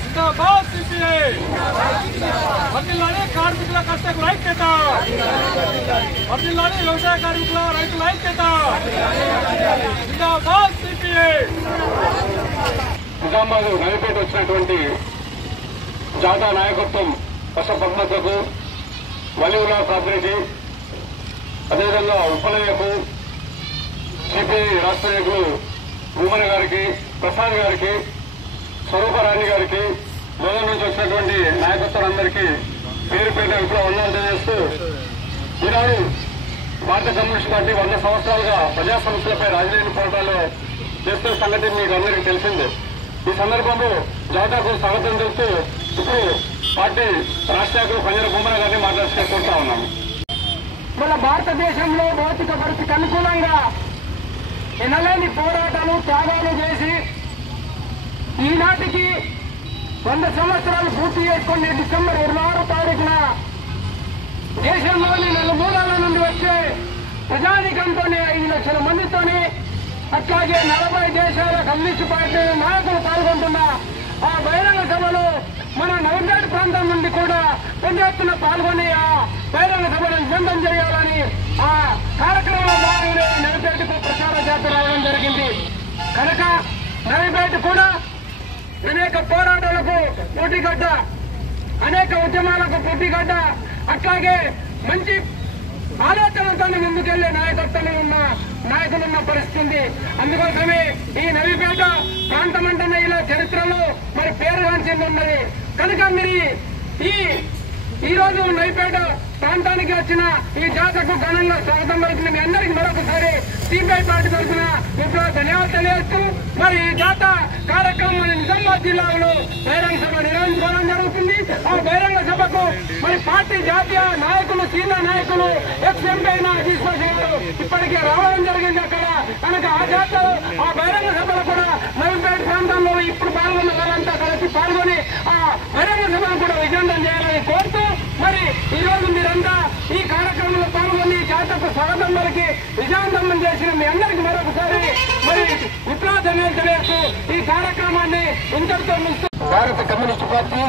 జిందాబాద్ CPI వర్ధిల్లాలి కార్మికుల కర్షకుల ఐక్యత వర్ధిల్లాలి వ్యవసాయ కార్మికుల రైతుల ఐక్యత జిందాబాద్ సిపిఐ నిజామాబాద్ నడిపేట వచ్చినటువంటి జాతా నాయకత్వం పస పద్మతకు వలివుల కాపరేటి అదేవిధంగా ఉపనయకు సిపిఐ రాష్ట్ర నాయకులు భూమన గారికి ప్రసాద్ గారికి స్వరూపరాణి గారికి లోదం నుంచి వచ్చినటువంటి నాయకత్వాలందరికీ పేరు పేరున విప్లవ వందనాలు తెలియజేస్తూ ఈనాడు భారత కమ్యూనిస్ట్ పార్టీ 100 సంవత్సరాలుగా ప్రజా సమస్యలపై రాజకీయ పోరాటాలు చేస్తున్న సంగతి మీకు అందరికీ తెలిసిందే. ఈ సందర్భంలో జాతాకు స్వాగతం తెలుస్తూ ఇప్పుడు పార్టీ రాష్ట్ర నాయకులు పంజర భూమన గారిని మాట్లాడుతూ కోరుతా ఉన్నాము. మన భారతదేశంలో భౌతిక పరిస్థితికి అనుకూలంగా ఎనలేని పోరాటాలు త్యాగాలు చేసి ఈనాటికి 100 సంవత్సరాలు పూర్తి చేసుకుని డిసెంబర్ 26వ తారీఖున దేశంలోని నలుమూలల నుండి వచ్చే ప్రజానికంతోనే 5 లక్షల మందితోనే అట్లాగే 40 దేశాల కమ్యూనిస్టు పార్టీ నాయకులు పాల్గొంటున్న ఆ బహిరంగ సభలో మన నైవేడ్ ప్రాంతం నుండి కూడా పెద్ద ఎత్తున పాల్గొని ఆ బహిరంగ సభను విజయం చేయాలని ఆ కార్యక్రమంలో భాగంగా నైవేడ్కు ప్రచార జాతర రావడం జరిగింది. కనుక నైవేడ్ కూడా అనేక పోరాటాలకు పోటీగడ్డ, అనేక ఉద్యమాలకు పోటీగడ్డ, అట్లాగే మంచి ఆలోచనతో ముందుకెళ్లే నాయకులున్న పరిస్థితి. అందుకోసమే ఈ నవీపేట ప్రాంతం అంటున్న ఇలా చరిత్రలో మరి పేరుగాంచింది ఉన్నది. కనుక మీరు ఈ రోజు నవీపేట ప్రాంతానికి వచ్చిన ఈ జాతరకు ఘనంగా స్వాగతం పలికిన మీ అందరికీ మరొకసారి సిపిఐ పార్టీ తరఫున విప్లవ ధన్యవాదాలు తెలియజేస్తూ మరి ఈ జాత కార్యక్రమం నిజామాబాద్ జిల్లాలో బహిరంగ సభ నిర్వహించుకోవడం జరుగుతుంది. ఆ బహిరంగ సభకు మరి పార్టీ జాతీయ నాయకులు, సీనియర్ నాయకులు, ఎక్స్-ఎంపీ అయిన ఇప్పటికే రావడం జరిగింది అక్కడ. కనుక ఆ జాతర ఆ బహిరంగ సభలో కూడా నవీపేట ప్రాంతంలో ఇప్పుడు పాల్గొన్న వారంతా కలిసి పాల్గొని ఆ బహిరంగ సభను కూడా విజయవంతం చేయాలని కోరుతూ మరి ఈ రోజు మీరంతా ఈ కార్యక్రమంలో పాల్గొని జాతరకు స్వాగతం పలికి విజయవంతం చేసిన మీ అందరికీ మరొకసారి మరి విప్లవ ధన్యవాదాలు తెలియజేస్తూ ఈ కార్యక్రమాన్ని ఇంతటితో ముగిస్తూ భారత కమ్యూనిస్ట్ పార్టీ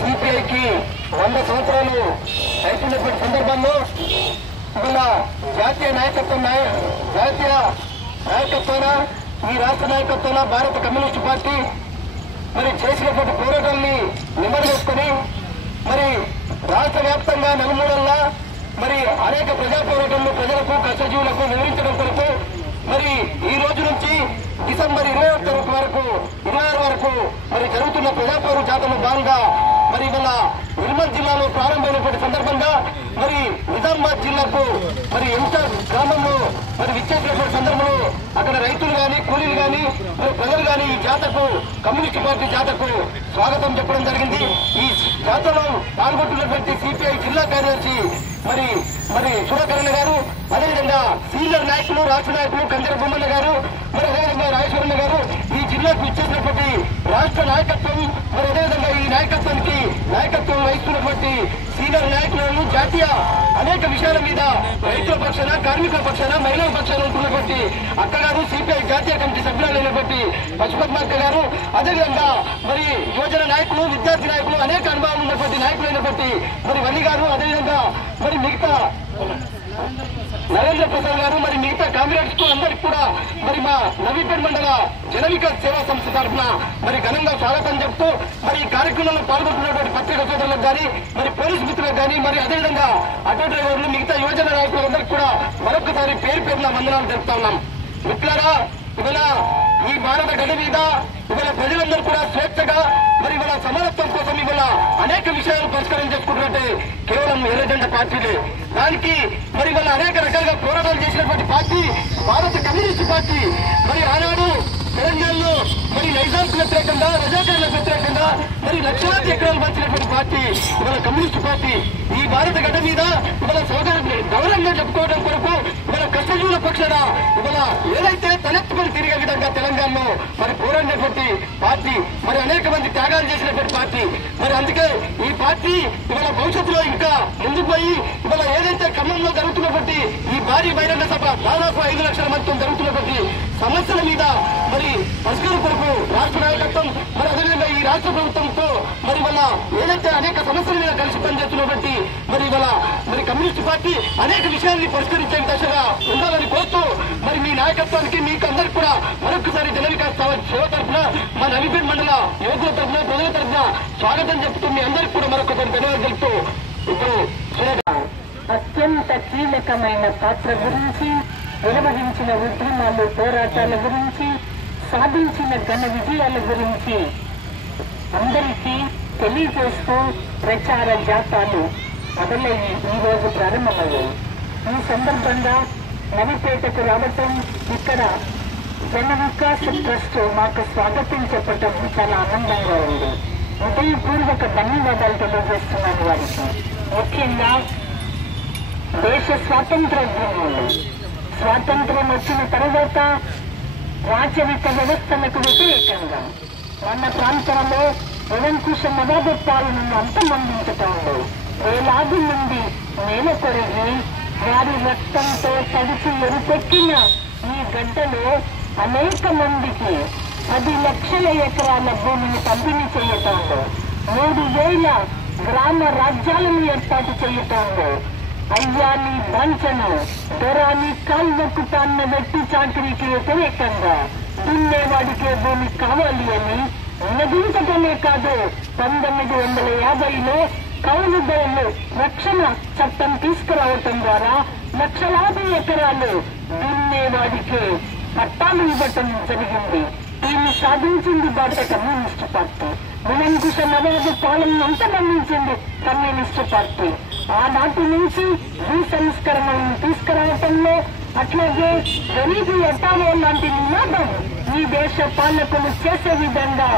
సిపిఐకి 100 సంవత్సరాలు అయిపోయినటువంటి సందర్భంలో ఇవాళ జాతీయ నాయకత్వాన ఈ రాష్ట్ర నాయకత్వాన భారత కమ్యూనిస్ట్ పార్టీ మరి చేసినటువంటి పోరాటాన్ని నిమగ్నేసుకుని మరి రాష్ట్ర వ్యాప్తంగా నలుమూలల్లా మరి అనేక ప్రజా పోరాటాలను ప్రజలకు, కష్టజీవులకు వివరించడం కొరకు మరి ఈ రోజు నుంచి డిసెంబర్ 26 వరకు మరి జరుగుతున్న ప్రజాపోరు జాతరలో భాగంగా మరి ఇవాళ నిర్మల్ జిల్లాలో ప్రారంభమైనటువంటి సందర్భంగా మరి నిజామాబాద్ జిల్లాకు మరి ఎంత గ్రామంలో మరి విచ్చేసినటువంటి సందర్భంలో అక్కడ రైతులు గాని, కూలీలు గాని, మరి ప్రజలు గాని ఈ జాతరకు, కమ్యూనిస్ట్ పార్టీ జాతరకు స్వాగతం చెప్పడం జరిగింది. ఈ జాతరలో పాల్గొంటున్నటువంటి సిపిఐ జిల్లా కార్యదర్శి మరి సుధాకరణ గారు, అదేవిధంగా సీనియర్ నాయకులు, రాష్ట్ర నాయకులు కంజర బొమ్మన్న గారు, మరి అదేవిధంగా రాజేశ్వరన్న గారు, ఈ జిల్లాకు ఇచ్చేసినటువంటి రాష్ట్ర నాయకత్వం, మరి అదేవిధంగా ఈ నాయకత్వానికి నాయకత్వం వహిస్తున్నటువంటి సీనియర్ నాయకులను జాతీయ అనేక విషయాల మీద రైతుల పక్షాన, కార్మికుల పక్షాన, మహిళల పక్షాన ఉంటున్నటువంటి అక్కగారు, సిపిఐ జాతీయ కమిటీ సభ్యులైనటువంటి పశుపద్మక్క గారు, అదేవిధంగా మరి యువజన నాయకులు, విద్యార్థి నాయకులు, అనేక అనుభవం ఉన్నటువంటి నాయకులైనటువంటి మరి వల్లి గారు, అదేవిధంగా మరి మిగతా నరేంద్ర ప్రసాద్ గారు, మరి మిగతా కామ్రేడ్స్ కు అందరికి కూడా మరి మా నవీపేట మండల జనవికాస్ సేవా సంస్థ తరఫున మరి ఘనంగా స్వాగతం చెప్తూ మరి ఈ కార్యక్రమంలో పాల్గొంటున్నటువంటి పత్రికా సోదరులకు కానీ, మరి పోలీసు మిత్రులకు కానీ, మరి అదేవిధంగా ఆటో డ్రైవర్లు, మిగతా యువజన నాయకులందరికీ కూడా మరొకసారి పేరు పేరున వందనాలు తెలుపుతా ఉన్నాం. మిత్రులారా, ఇవాళ ఈ భారత గడ్డ మీద ఇవాళ ప్రజలందరూ కూడా స్వేచ్ఛగా మరి ఇవాళ సమానత్వం కోసం ఇవాళ అనేక విషయాలు పరిష్కారం చేసుకుంటున్నట్టే కేవలం ఎర్రజెండా పార్టీలే. దానికి మరి ఇవాళ అనేక రకాలుగా పోరాటాలు చేసినటువంటి పార్టీ భారత కమ్యూనిస్ట్ పార్టీ. మరి ఆనాడు తెలంగాణలో మరి నైజాంకు వ్యతిరేకంగా, రజాకారులకు వ్యతిరేకంగా మరి లక్షలాది ఎకరాలు పంచినటువంటి పార్టీ ఇవాళ కమ్యూనిస్ట్ పార్టీ. ఈ భారత గడ్డ మీద ఇవాళ గౌరవంగా చెప్పుకోవడం కొరకు ఇవాళ కష్టజీవుల పక్షాన ఇవాళ ఏదైతే తలెత్తుకొని తిరిగే విధంగా తెలంగాణలో మరి పోరాడినటువంటి పార్టీ, మరి అనేక మంది త్యాగాలు చేసినటువంటి పార్టీ. మరి అందుకే ఈ పార్టీ ఇవాళ భవిష్యత్తులో ఇంకా ముందుకు పోయి ఇవాళ ఏదైతే ఖమ్మంలో జరుగుతున్నటువంటి ఈ భారీ బహిరంగ సభ దాదాపు 5 లక్షల మందితో జరుగుతున్నటువంటి సమస్యల మీద మరి పరిష్కారం కొరకు రాష్ట్ర నాయకత్వం ఏదైతే అనేక సమస్యల మీద కలిసి పనిచేస్తున్నటువంటి మరి ఇవాళ మరి కమ్యూనిస్ట్ పార్టీ అనేక విషయాల్ని పరిష్కరించే దిశగా ఉండాలని కోరుతూ మరి మీ నాయకత్వానికి మీకు అందరికి కూడా మరొకసారి జన వికాస్ సేవ తరఫున మా నవీపేట మండల యువకుల తరఫున ప్రజల తరఫున స్వాగతం చెప్తూ మీ అందరికి కూడా మరొకసారి ధన్యవాదాలు తెలుపుతూ ఇప్పుడు అత్యంత కీలకమైన పాత్ర గురించి, నిర్వహించిన ఉద్యమాలు పోరాటాల గురించి, సాధించిన ఘన విజయాల గురించి అందరికీ తెలియజేస్తూ ప్రచార జాతాలు మొదలయ్యి ఈ రోజు ప్రారంభమయ్యాయి. ఈ సందర్భంగా నవిపేటకు రావటం, ఇక్కడ జన వికాస్ ట్రస్ట్ మాకు స్వాగతం చెప్పటం చాలా ఆనందంగా ఉంది. హృదయపూర్వక ధన్యవాదాలు తెలియజేస్తున్నాను వారికి. ముఖ్యంగా దేశ స్వాతంత్రోద్యమంలో స్వాతంత్ర్యం వచ్చిన తర్వాత రాచరిక వ్యవస్థలకు వ్యతిరేకంగా మన ప్రాంతంలో నిరంకుశ నవాబ పాలనను అంతమొందించటంలో వేలాది మంది నేల కొరిగి వారి రక్తంతో తడిచి ఎరుపెక్కిన ఈ గడ్డలో అనేక మందికి 10 లక్షల ఎకరాల భూమిని పంపిణీ చేయటంలో, 3000 గ్రామ రాజ్యాలను ఏర్పాటు చేయటంలో అయ్యాని వంచను దొరాని కాల్వకుతాన్న వ్యక్తి చాకరీకి వ్యతిరేకంగా దున్నేవాడికే భూమి కావాలి అని వినదించటమే కాదు, 1950లో కౌలుదారులు రక్షణ చట్టం తీసుకురావటం ద్వారా లక్షలాది ఎకరాలు దున్నేవాడికే పట్టాలు ఇవ్వటం జరిగింది. దీన్ని సాధించింది భారత కమ్యూనిస్టు పార్టీ. నిరంకుశ నవాబ పాలనను అంతమందించింది కమ్యూనిస్టు పార్టీ. ఆనాటి నుంచి భూ సంస్కరణలను తీసుకురావటంలో, అట్లాగే గరీబీ హటావో లాంటి నినాదం ఈ దేశ పాలకులు చేసే విధంగా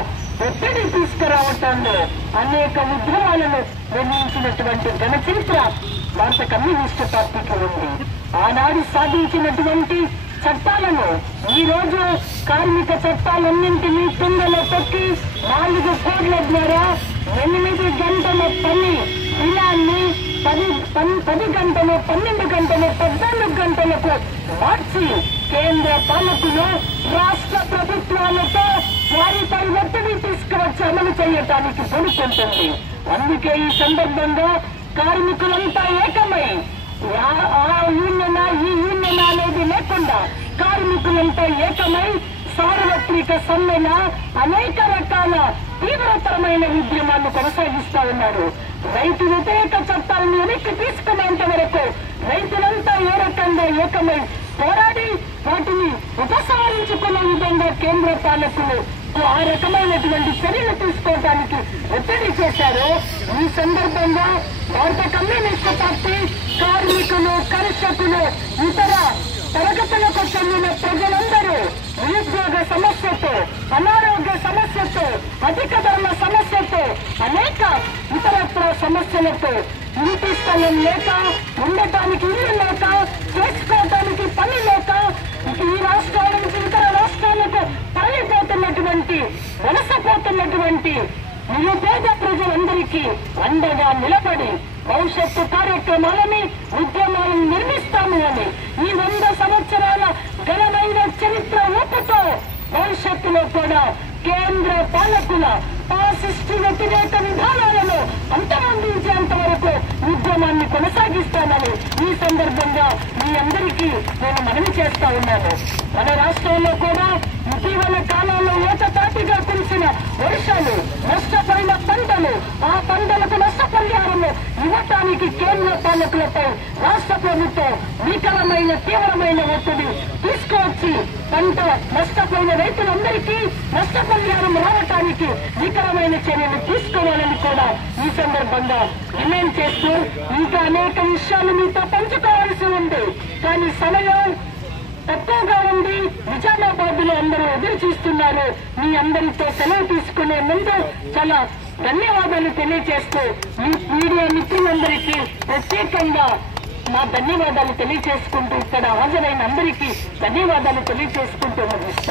ఒత్తిడి తీసుకురావటంలో అనేక ఉద్యమాలను నిర్మించినటువంటి ఘన చరిత్ర భారత కమ్యూనిస్టు పార్టీకి ఉంది. ఆనాడు సాధించినటువంటి చట్టాలను ఈ రోజు కార్మిక చట్టాలన్నింటినీ తుంగలో తొక్కి 4 కోడ్ల ద్వారా 8 గంటల పని దినాన్ని 10 గంటలు, 12 గంటలు, 14 గంటలకు మార్చి కేంద్ర పాలకులు రాష్ట్ర ప్రభుత్వాలతో వారిపై ఒత్తిడి తీసుకువచ్చి అమలు చేయటానికి పూనుకుంటుంది. అందుకే ఈ సందర్భంగా కార్మికులంతా ఏకమై ఆ యూనియనా ఈ యూనియనా అనేది లేకుండా కార్మికులంతా ఏకమై సార్వత్రిక సమ్మెన అనేక రకాల తీవ్రతరమైన ఉద్యమాన్ని కొనసాగిస్తా ఉన్నారు. రైతు వ్యతిరేక చట్టాలను వెనక్కి తీసుకునేంత వరకు రైతులంతా ఏ రకంగా ఏకమై పోరాడి వాటిని ఉపసంహరించుకునే విధంగా కేంద్ర పాలకులు ఆ రకమైనటువంటి చర్యలు తీసుకోవడానికి ఒత్తిడి చేశారు. ఈ సందర్భంగా భారత కమ్యూనిస్టు పార్టీ కార్మికులు, కర్షకులు, ఇతర తరగతులకు చెందిన ప్రజలందరూ నిరుద్యోగ సమస్యతో, అనారోగ్య సమస్యతో, అధిక ధరల సమస్యతో, అనేక ఇతరత్ర సమస్యలతో, ఇంటి స్థలం లేక, ఉండటానికి ఇల్లు లేక, చేసుకోవటానికి పని లేక ఈ రాష్ట్రాల నుంచి ఇతర రాష్ట్రాలకు తరలిపోతున్నటువంటి, వలసపోతున్నటువంటి నిరుపేద ప్రజలందరికీ అండగా నిలబడి భవిష్యత్తు కార్యక్రమాలని, ఉద్యమాలను నిర్మిస్తాము అని ఈ 100 సంవత్సరాల ఘనమైన చరిత్ర ఊపుతో భవిష్యత్తులో కూడా కేంద్ర పాలకుల ఫాసిస్టు వ్యతిరేక విధానాలను అంతమొందించేంత వరకు ఉద్యమాన్ని కొనసాగిస్తానని ఈ సందర్భంగా మీ అందరికీ నేను మనవి చేస్తా ఉన్నాను. మన రాష్ట్రంలో కూడా ఇటీవల కాలంలో ఏకతాటిగా కురిసిన వర్షాలు, నష్టపోయిన పంటలు, ఆ పంటలకు నష్టపరిహారము ఇవ్వటానికి కేంద్ర పాలకులపై రాష్ట్ర ప్రభుత్వం భీకరమైన తీవ్రమైన ఒత్తిడి తీసుకువచ్చి పంట నష్టపోయిన రైతులందరికీ నష్టపరిహారం రావటానికి భీకరమైన చర్యలు తీసుకోవాలని కూడా ఈ సందర్భంగా డిమాండ్ చేస్తూ ఇంకా అనేక విషయాలు మీతో పంచుకోవాల్సి ఉంది. కానీ సమయం తక్కువగా ఉంది. నిజామాబాద్ లో అందరూ ఎదురు చూస్తున్నారు. మీ అందరితో సెలవు తీసుకునే ముందు చాలా ధన్యవాదాలు తెలియజేస్తూ మీ మీడియా మిత్రులందరికీ ప్రత్యేకంగా నా ధన్యవాదాలు తెలియజేసుకుంటూ, ఇక్కడ హాజరైన అందరికీ ధన్యవాదాలు తెలియజేసుకుంటూ ముగిస్తాను.